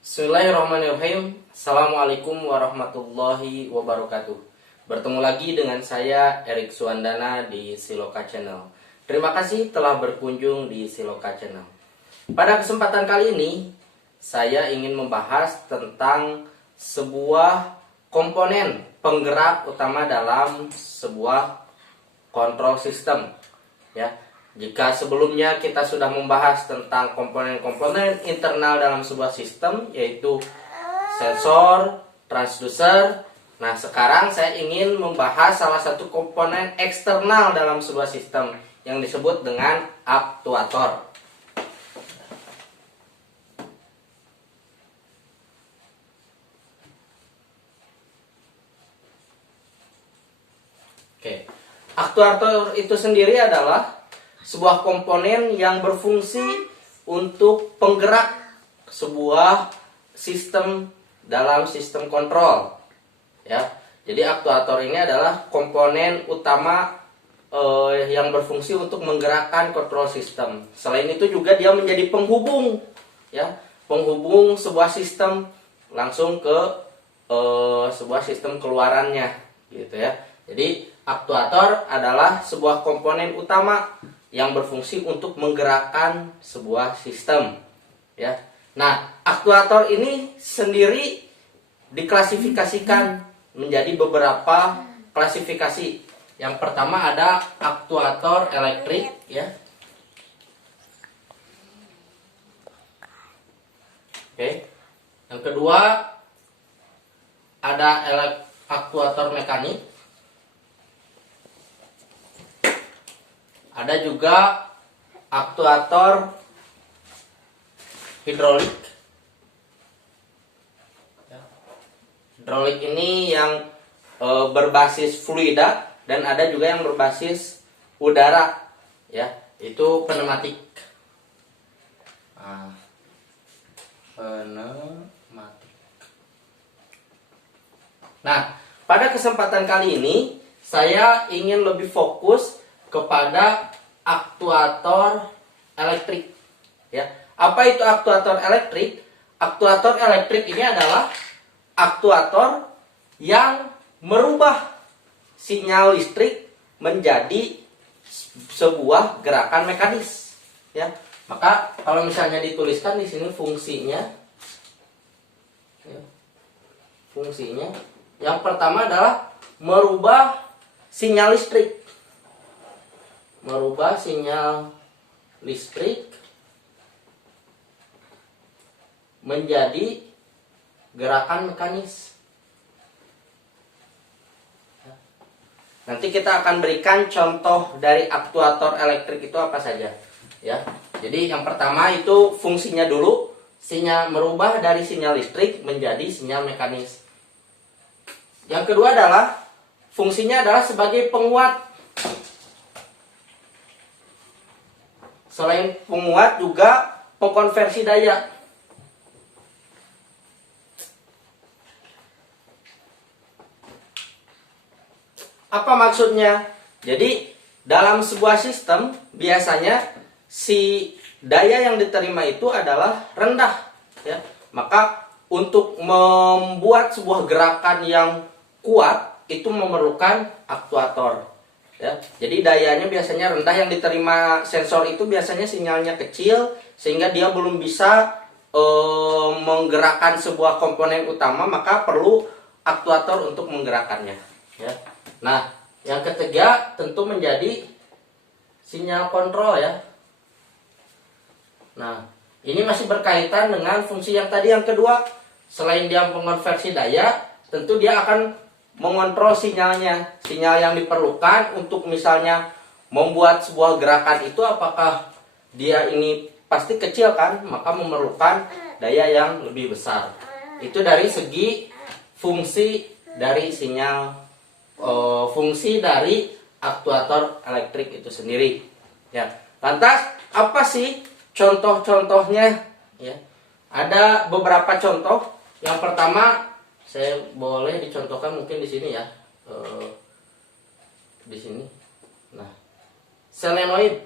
Bismillahirrahmanirrahim. Assalamualaikum warahmatullahi wabarakatuh. Bertemu lagi dengan saya Erik Suwandana di Siloka Channel. Terima kasih telah berkunjung di Siloka Channel. Pada kesempatan kali ini saya ingin membahas tentang sebuah komponen penggerak utama dalam sebuah kontrol sistem, ya. Jika sebelumnya kita sudah membahas tentang komponen-komponen internal dalam sebuah sistem, yaitu sensor, transducer. Nah, sekarang saya ingin membahas salah satu komponen eksternal dalam sebuah sistem yang disebut dengan aktuator. Oke. Aktuator itu sendiri adalah sebuah komponen yang berfungsi untuk penggerak sebuah sistem dalam sistem kontrol, ya. Jadi aktuator ini adalah komponen utama yang berfungsi untuk menggerakkan kontrol sistem. Selain itu juga dia menjadi penghubung, ya, penghubung sebuah sistem langsung ke sebuah sistem keluarannya, gitu ya. Jadi aktuator adalah sebuah komponen utama yang berfungsi untuk menggerakkan sebuah sistem, ya. Nah, aktuator ini sendiri diklasifikasikan menjadi beberapa klasifikasi. Yang pertama ada aktuator elektrik, ya. Oke. Yang kedua ada aktuator mekanik. Ada juga aktuator hidrolik. Hidrolik ini yang berbasis fluida, dan ada juga yang berbasis udara, ya, itu pneumatik. Pneumatik. Nah, pada kesempatan kali ini saya ingin lebih fokus kepada aktuator elektrik, ya. Apa itu aktuator elektrik? Aktuator elektrik ini adalah aktuator yang merubah sinyal listrik menjadi sebuah gerakan mekanis, ya. Maka kalau misalnya dituliskan di sini fungsinya, ya, fungsinya yang pertama adalah merubah sinyal listrik. Merubah sinyal listrik menjadi gerakan mekanis. Nanti kita akan berikan contoh dari aktuator elektrik itu apa saja, ya. Jadi yang pertama itu fungsinya dulu, sinyal merubah dari sinyal listrik menjadi sinyal mekanis. Yang kedua adalah fungsinya adalah sebagai penguat. Selain penguat juga pengkonversi daya. Apa maksudnya? Jadi dalam sebuah sistem biasanya si daya yang diterima itu adalah rendah, ya. Maka untuk membuat sebuah gerakan yang kuat itu memerlukan aktuator, ya. Jadi dayanya biasanya rendah, yang diterima sensor itu biasanya sinyalnya kecil sehingga dia belum bisa menggerakkan sebuah komponen utama, maka perlu aktuator untuk menggerakkannya, ya. Nah, yang ketiga tentu menjadi sinyal kontrol, ya. Nah, ini masih berkaitan dengan fungsi yang tadi yang kedua. Selain dia mengonversi daya, tentu dia akan mengontrol sinyalnya. Sinyal yang diperlukan untuk misalnya membuat sebuah gerakan itu, apakah dia ini pasti kecil kan, maka memerlukan daya yang lebih besar. Itu dari segi fungsi dari sinyal, fungsi dari aktuator elektrik itu sendiri, ya. Lantas apa sih contoh-contohnya, ya? Ada beberapa contoh. Yang pertama, saya boleh dicontohkan mungkin di sini, ya. Di sini. Nah, solenoid.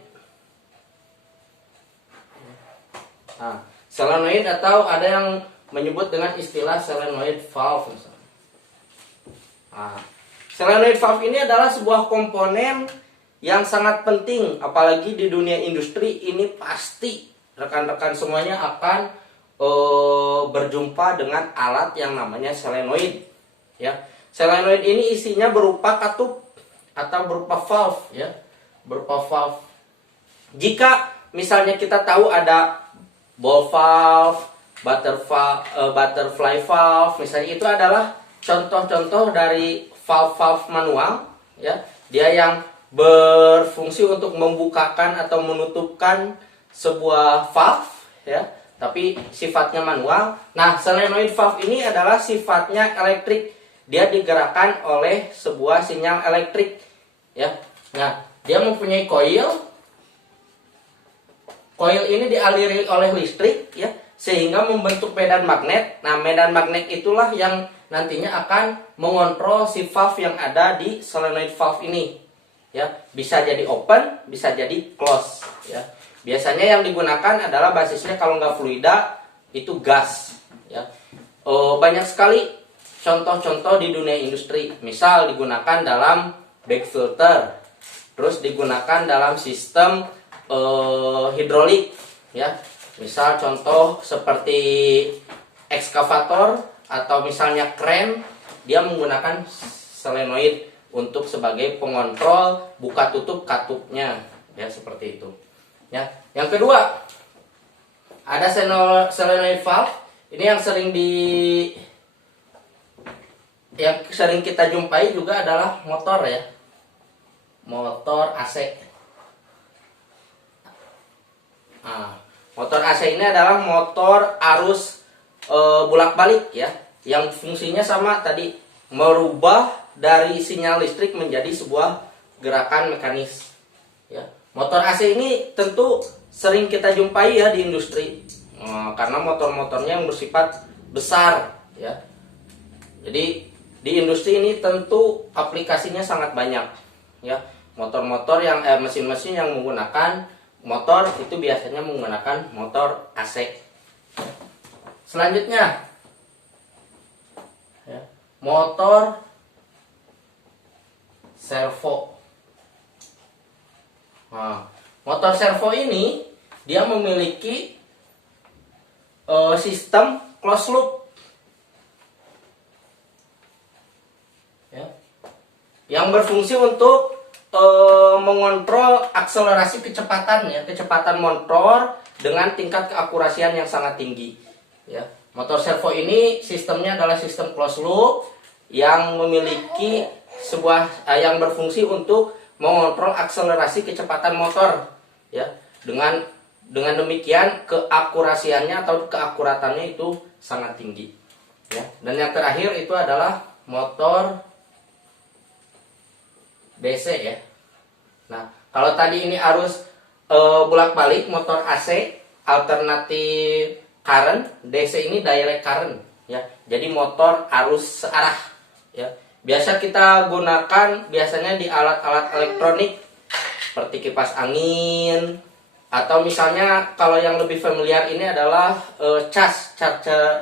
Nah, solenoid atau ada yang menyebut dengan istilah solenoid valve misalnya. Nah, solenoid valve ini adalah sebuah komponen yang sangat penting, apalagi di dunia industri ini pasti rekan-rekan semuanya akan berjumpa dengan alat yang namanya solenoid. Ya, solenoid ini isinya berupa katup atau berupa valve, ya, berupa valve. Jika misalnya kita tahu ada ball valve, butterfly valve, misalnya itu adalah contoh-contoh dari valve-valve manual, ya, dia yang berfungsi untuk membukakan atau menutupkan sebuah valve, ya, tapi sifatnya manual. Nah, solenoid valve ini adalah sifatnya elektrik, dia digerakkan oleh sebuah sinyal elektrik, ya. Nah, dia mempunyai coil. Coil ini dialiri oleh listrik, ya, sehingga membentuk medan magnet. Nah, medan magnet itulah yang nantinya akan mengontrol si valve yang ada di solenoid valve ini. Ya, bisa jadi open, bisa jadi close. Ya, biasanya yang digunakan adalah basisnya kalau nggak fluida itu gas. Ya, banyak sekali contoh-contoh di dunia industri. Misal digunakan dalam bag filter, terus digunakan dalam sistem hidrolik, ya, misal contoh seperti ekskavator atau misalnya kren, dia menggunakan solenoid untuk sebagai pengontrol buka tutup katupnya, ya, seperti itu, ya. Yang kedua ada solenoid valve ini yang sering kita jumpai juga adalah motor, ya, motor AC. Nah, motor AC ini adalah motor arus bolak-balik, ya, yang fungsinya sama tadi, merubah dari sinyal listrik menjadi sebuah gerakan mekanis, ya. Motor AC ini tentu sering kita jumpai, ya, di industri, karena motor-motornya yang bersifat besar, ya. Jadi di industri ini tentu aplikasinya sangat banyak, ya. Motor-motor yang mesin-mesin yang menggunakan motor itu biasanya menggunakan motor AC. Selanjutnya, ya, motor servo. Nah, motor servo ini dia memiliki sistem closed loop, ya, yang berfungsi untuk mengontrol akselerasi kecepatan, ya, kecepatan motor dengan tingkat keakurasian yang sangat tinggi, ya. Motor servo ini sistemnya adalah sistem closed loop yang memiliki yang berfungsi untuk mengontrol akselerasi kecepatan motor, ya. Dengan demikian keakurasiannya atau keakuratannya itu sangat tinggi, ya. Dan yang terakhir itu adalah motor DC, ya. Nah, kalau tadi ini arus bolak-balik motor AC alternatif current, DC ini direct current, ya. Jadi motor arus searah, ya. Biasa kita gunakan biasanya di alat-alat elektronik seperti kipas angin, atau misalnya kalau yang lebih familiar ini adalah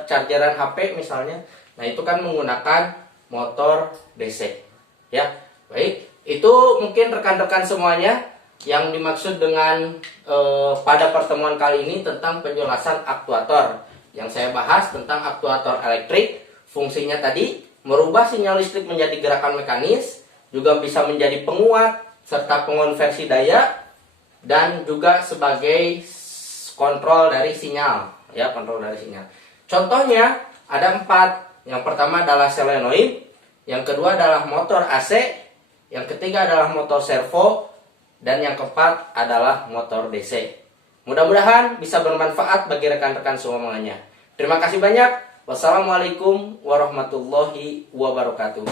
chargeran HP misalnya. Nah, itu kan menggunakan motor DC, ya. Baik, itu mungkin rekan-rekan semuanya yang dimaksud dengan pada pertemuan kali ini tentang penjelasan aktuator. Yang saya bahas tentang aktuator elektrik, fungsinya tadi merubah sinyal listrik menjadi gerakan mekanis, juga bisa menjadi penguat serta pengonversi daya, dan juga sebagai kontrol dari sinyal, ya, kontrol dari sinyal. Contohnya ada 4. Yang pertama adalah solenoid, yang kedua adalah motor AC, yang ketiga adalah motor servo, dan yang keempat adalah motor DC. Mudah-mudahan bisa bermanfaat bagi rekan-rekan semuanya. Terima kasih banyak. Wassalamualaikum warahmatullahi wabarakatuh.